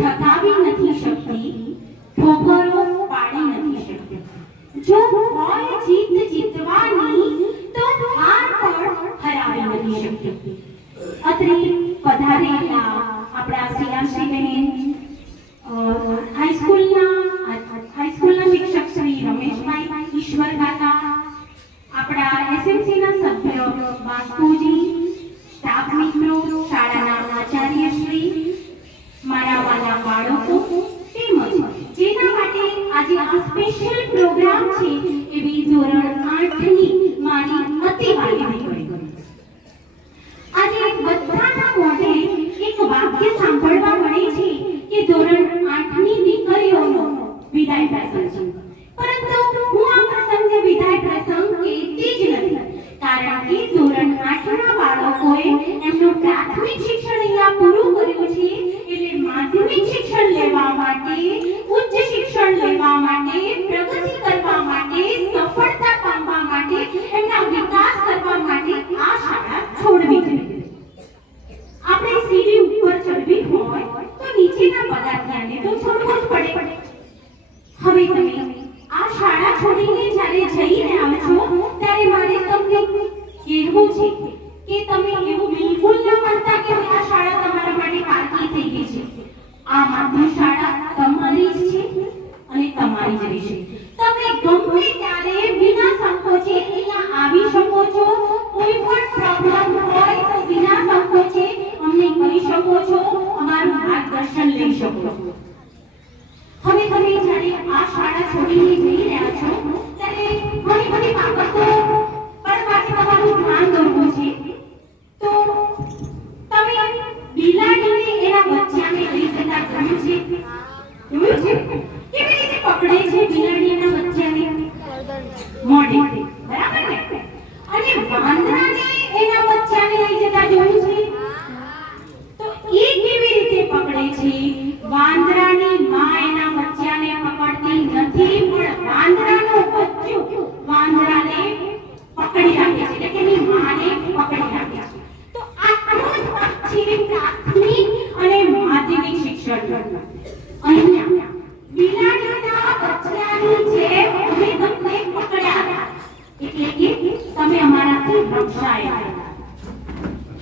થકાવી નથી શકતી, ઠોકરો પાડી નથી શકતી. જો હોય જીત જીતવાની તો હાર પણ હરાવી નથી શકતી. અત્રે પધારેલા આપણા સીઆરસી બહેન, હાઈસ્કૂલના શિક્ષક શ્રી રમેશભાઈ ઈશ્વર કાકા, આપણા એસએમસીના સભ્ય બાસ્તુજી, સ્ટાફ મિત્રો, શાળાના આચાર્ય શ્રી, મારા વાલા બાળકો, તેમજ જેના માટે આજે આ સ્પેશિયલ પ્રોગ્રામ છે એવી ધોરણ 8ની મારી અતિ વાલી દીકરીઓ, આજે બધાના મોઢે એક વાક્ય સાંભળવા મળે છે કે ધોરણ 8ની દીકરીઓનો વિદાય પ્રસંગ છે. પરંતુ હું આ પ્રસંગને વિદાય પ્રસંગ કહેતી જ નથી, કારણ કે ધોરણ 8ના બાળકોએ એમનું પ્રાથમિક શિક્ષણ અહીંયા પૂરું કર્યું છે, એટલે માધ્યમિક શિક્ષણ લેવા માટે, ઉચ્ચ શિક્ષણ લેવા માટે, પ્રગતિ કરવા માટે, સફળતા પામવા માટે, એમના વિકાસ કરવા માટે આ શાળા છોડવી જોઈએ. આપણે સીડી ઉપર ચડવી હોય તો નીચેના પદાર્થને તો છોડવું જ પડે. હવે તમે આ શાળા છોડીને જ્યારે જઈ રહ્યા છો ત્યારે મારે તમને કહેવું છે કે તમે એવું બિલકુલ ન માનતા કે આ શાળા તમારા માટે પારકી થઈ ગઈ છે. આ માધ્યમિક શાળા તમારી જ છે અને તમારી જ રહેશે. તમે ગમે ત્યારે વિના સંકોચે અહીંયા આવી શકો છો. કોઈ પણ પ્રોબ્લેમ હોય તો વિના સંકોચે અમને કહી શકો છો, અમારું માર્ગદર્શન લઈ શકો છો. હવે તમે જ્યારે આ શાળા છોડીને જઈ રહ્યા છો ત્યારે ઘણી બધી બાબતો પર તમારું ધ્યાન દોરવું છે. તો તમે બિલાડીને એના બચ્ચાને લઈ જતા જોયું છે? કેવી રીતે પકડે છે બિલાડી એના બચ્ચાને? મોઢે, બરાબર ને? અને વાંદરાને એના બચ્ચાને લઈ જતા જોયું છે? તો એ કેવી રીતે પકડે છે? વાંદરાની માં એના બચ્ચાને પકડતી નથી, પણ વાંદરાનું બચ્ચું વાંદરાને પકડી રાખે છે, એટલે કે એની માને પકડી રાખે છે. તો આટલું જ છે પ્રાથમિક અને માધ્યમિક શિક્ષણ. અહીંયા બિલાડીના બચ્ચાની જેમ અમે તમને પકડ્યા, એટલે કે તમે અમારાથી રક્ષાયા.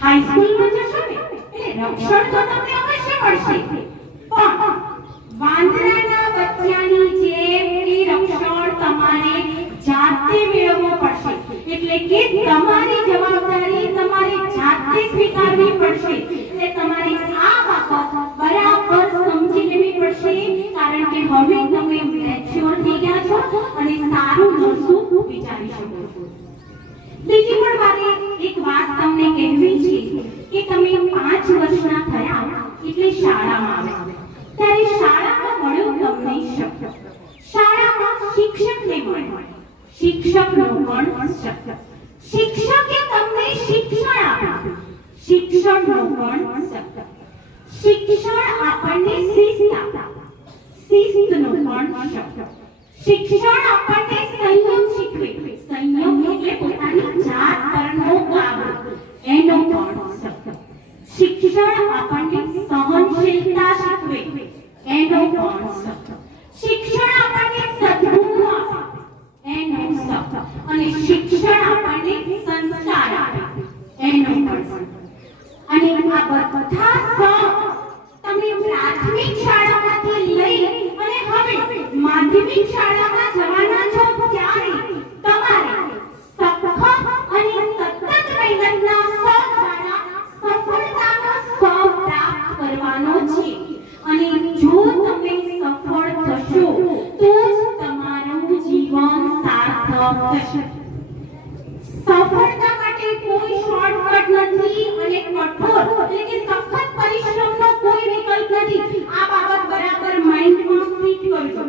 હાઈસ્કૂલમાં જશો ને એટલે રક્ષણ તો તમને અવશ્ય મળશે, પણ વાંદરાના બચ્ચાની જેમ એ રક્ષણ તમારે જાતે મેળવવું પડશે. એટલે કે તમારી જવાબદારી તમારે જાતે સ્વીકારવી પડશે. એટલે તમારે આ બાબત બરાબર સમજી લેવી પડશે, કારણ કે હવે તમે મેચ્યોર થઈ ગયા છો અને સારું નરસું વિચારી શકો છો. બીજી પણ મારે એક વાત તમને કહેવી છે કે તમે 5 વર્ષના થયા એટલે શાળામાં આવ્યા, ત્યારે શાળામાં મળ્યો તમને શબ્દ. શાળામાં શિક્ષકને મળ્યો, શિક્ષકનો પણ શબ્દ. શિક્ષકે તમને શિક્ષણ આપ્યું, શિક્ષણનો પણ શબ્દ. શિક્ષણ આપણને શિસ્ત આપ્યું, શિસ્તનો પણ શબ્દ. શિક્ષણ આપણને સંયમ શીખવે, સંયમ એટલે પોતાની જાત પરનો કાબુ, એનો પણ શબ્દ. શિક્ષણ આપણને સહનશીલતા શીખવે, એનો પણ શબ્દ. શિક્ષણ આપણને સદ્ગુણ આપે, એનો શબ્દ. અને શિક્ષણ આપણને સંસ્કાર આપે, એનો પણ શબ્દ. અને આ બધા શબ્દ તમે પ્રાથમિક શાળામાંથી લઈ અને હવે માધ્યમિક શાળામાં જવાના છો ત્યારે તમારે સખત અને સતત મહેનતના ફળ દ્વારા સફળતાનો સ્વાદ પ્રાપ્ત કરવાનો છે. અને જો તમે સફળ થશો તો જ તમારું જીવન સાર્થક થશે. સફળતા માટે કોઈ શોર્ટકટ નથી અને કઠોર એટલે કે સખત પરિશ્રમનો કોઈ વિકલ્પ નથી. આ બાબત બરાબર માઇન્ડમાં ફિટ કરજો.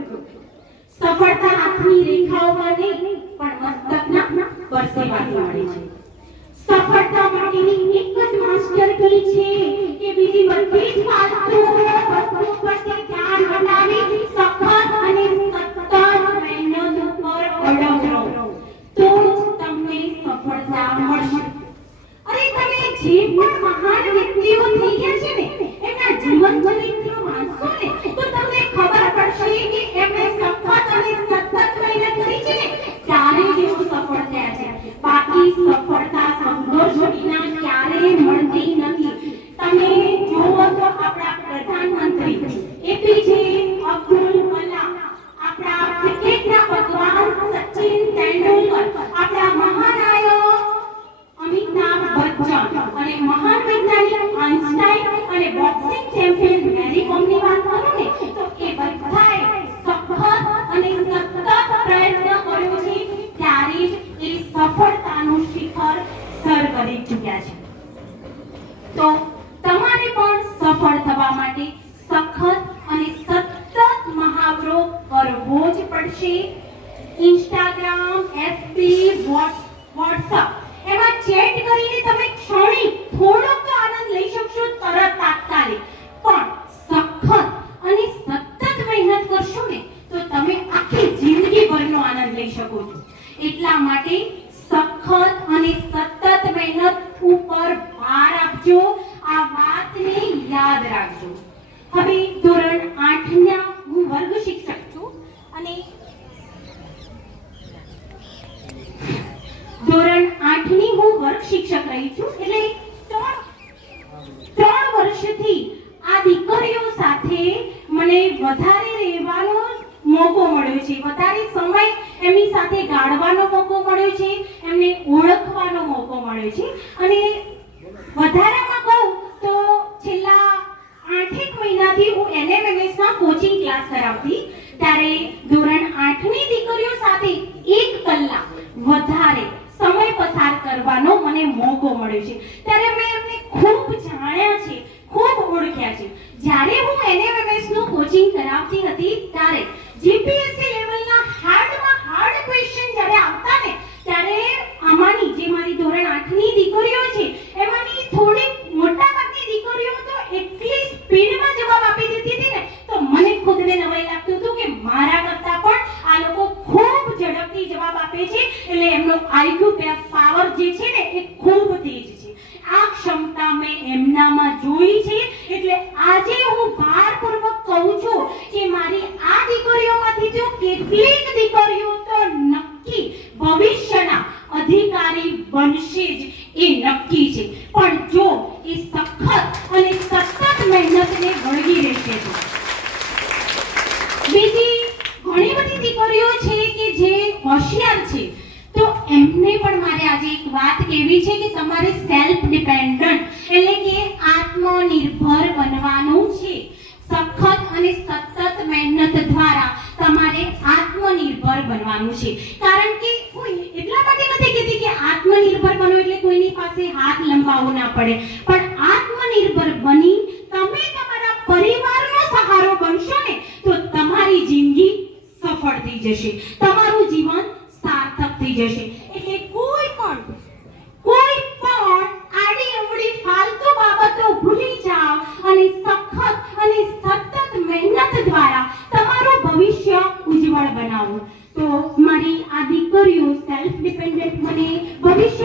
સફળતા હાથની રેખાઓમાં નહીં પણ મસ્તકના પરસેવાથી મળે છે. સફળતા માટેની એક જ માસ્ટર કી છે કે બીજી બધી જ ફાલતુ વસ્તુઓ પરથી ધ્યાન હટાવી સખત અને સતત મહેનત પર અડગ રહો, તો જ તમને સફળતા મળશે. અરે તમે જે પણ મહાન વ્યક્તિઓ થઈ ગયા છે ને એમના જીવન ચરિત્ર વાંચો ને આ વાતને યાદ રાખજો. હવે ધોરણ 8 ના હું વર્ગ શિક્ષક છું અને ધોરણ 8 ની હું વર્ગ શિક્ષક રહી છું. એટલે 3 વર્ષથી આ દીકરીઓ સાથે મને વધારે રહેવાનો મોકો મળ્યો છે, વધારે સમય એમની સાથે ગાળવાનો મોકો મળ્યો છે, એમને ઓળખવાનો મોકો મળ્યો છે. અને વધારામાં કહું તો છેલ્લા 8 મહિનાથી હું NMMS ના કોચિંગ ક્લાસ કરાવતી, ત્યારે ધોરણ 8 ની દીકરીઓ સાથે 1 કલાક વધારે સમય પસાર કરવાનો મને મોકો મળ્યો છે. ત્યારે મેં એમને ખૂબ જાણ્યા છે, ખૂબ ઓળખ્યા છે. જ્યારે હું NMMS નું કોચિંગ કરાવતી હતી ત્યારે GPSC લેવલના હાર્ડમાં હાર્ડ ક્વેશ્ચન જ્યારે આવતા ને ત્યારે આમાંની જે મારી ધોરણ 8 ની દીકરીઓ છે એમાંની થોડી મોટાભાગની દીકરીઓ તો એટલી સ્પીડમાં જવાબ આપી દેતી હતી ને તો મને ખુદને નવાઈ લાગતું હતું કે મારા કરતા પણ આ લોકો ખૂબ ઝડપથી જવાબ આપે છે. એટલે એમનો IQ પાવર જે છે ને એ ખૂબ તેજ છે. આ ક્ષમતા મેં એમનામાં જોઈ છે. એટલે આજે હું ભારપૂર્વક કહું છું કે મારી આ દીકરીઓમાંથી જો કેટલીક દીકરીઓ તો નક્કી ભવિષ્યના અધિકારી બનશે જ, એ નક્કી છે. પણ જો એ સખત અને સતત મહેનતને વળગી રહેશે તો. બીજી ઘણી બધી દીકરીઓ છે કે જે હોશિયાર છે, તો એમને પણ મારે આજે એક વાત કહેવી છે કે તમારે સેલ્ફ ડિપેન્ડન્ટ એટલે કે આત્મનિર્ભર બનવાનું છે. સખત અને સતત મહેનત દ્વારા તમારે આત્મનિર્ભર બનવાનું છે. કારણ કે હું એટલા માટે નથી કહેતી કે આત્મનિર્ભર બનો એટલે કોઈની પાસે હાથ લંબાવવો ના પડે, પણ આત્મનિર્ભર બની તમે તમારા પરિવારનો સહારો બનશો ને તો તમારી જિંદગી સફળ થઈ જશે, તમારું જીવન સાર્થક થઈ જશે. એટલે કોઈ પણ આડી અવળી ફાલતુ બાબતો ભૂલી જાઓ અને સખત અને સતત મહેનત દ્વારા તમારું ભવિષ્ય ઉજ્જવળ બનાવો. તો મારી આ દીકરીઓ સેલ્ફ ડિપેન્ડન્ટ બને, ભવિષ્ય